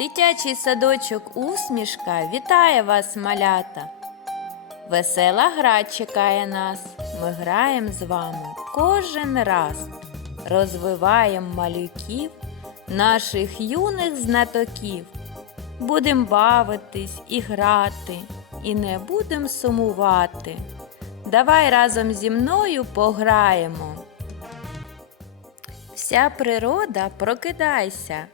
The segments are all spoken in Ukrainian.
Дитячий садочок усмішка вітає вас, малята. Весела гра чекає нас. Ми граємо з вами кожен раз. Розвиваємо малюків, наших юних знатоків. Будем бавитись і грати, і не будем сумувати. Давай разом зі мною пограємо. Вся природа прокидайся,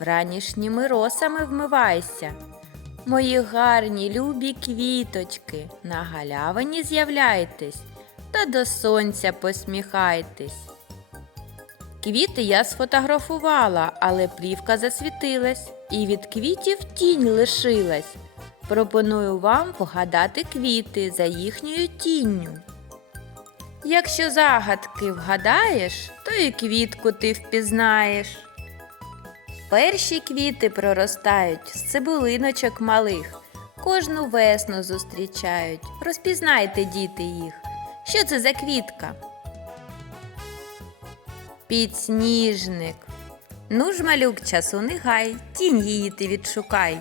вранішніми росами вмивайся. Мої гарні любі квіточки, на галявині з'являйтесь та до сонця посміхайтесь. Квіти я сфотографувала, але плівка засвітилась і від квітів тінь лишилась. Пропоную вам вгадати квіти за їхньою тінню. Якщо загадки вгадаєш, то і квітку ти впізнаєш. Перші квіти проростають з цибулиночок малих, кожну весну зустрічають. Розпізнайте, діти, їх. Що це за квітка? Підсніжник. Ну ж, малюк, часу не гай, тінь її ти відшукай.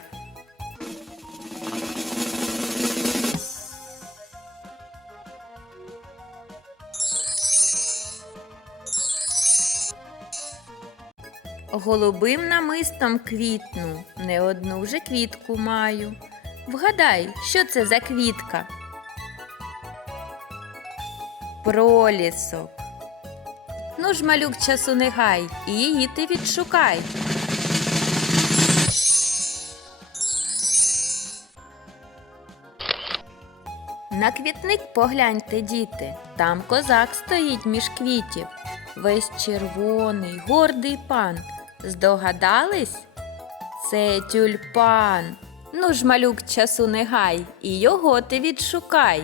Голубим намистом квітну, не одну вже квітку маю. Вгадай, що це за квітка? Пролісок. Ну ж, малюк, часу не гай, і її ти відшукай. На квітник погляньте, діти, там козак стоїть між квітів. Весь червоний, гордий пан. Здогадались? Це тюльпан. Ну ж, малюк, часу не гай, і його ти відшукай.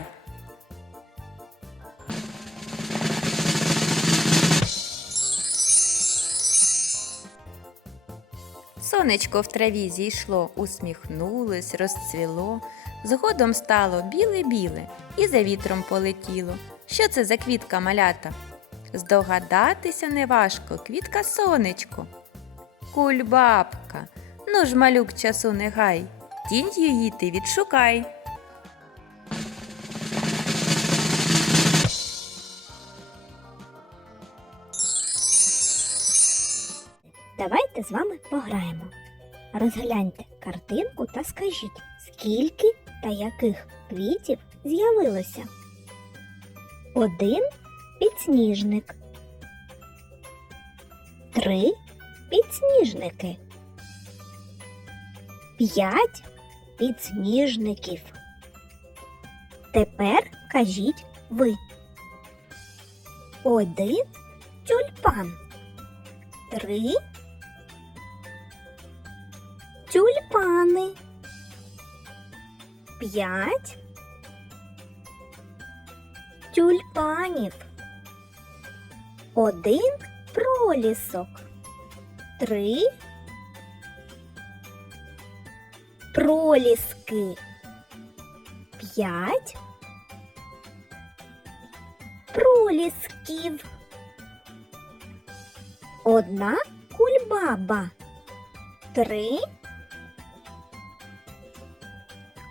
Сонечко в траві зійшло, усміхнулось, розцвіло. Згодом стало біле-біле і за вітром полетіло. Що це за квітка малята? Здогадатися неважко, квітка сонечко. Кульбабка. Ну ж, малюк, часу не гай, тінь її ти відшукай. Давайте з вами пограємо. Розгляньте картинку та скажіть, скільки та яких квітів з'явилося. Один підсніжник. Три підсніжники. П'ять підсніжників. Тепер кажіть ви. Один тюльпан. Три тюльпани. П'ять тюльпанів. Один пролісок. Три проліски. П'ять пролісків. Одна кульбаба. Три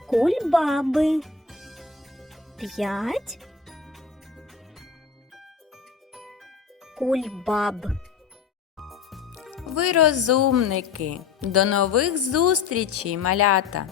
кульбаби. П'ять кульбаб. Ви розумники. До нових зустрічей, малята!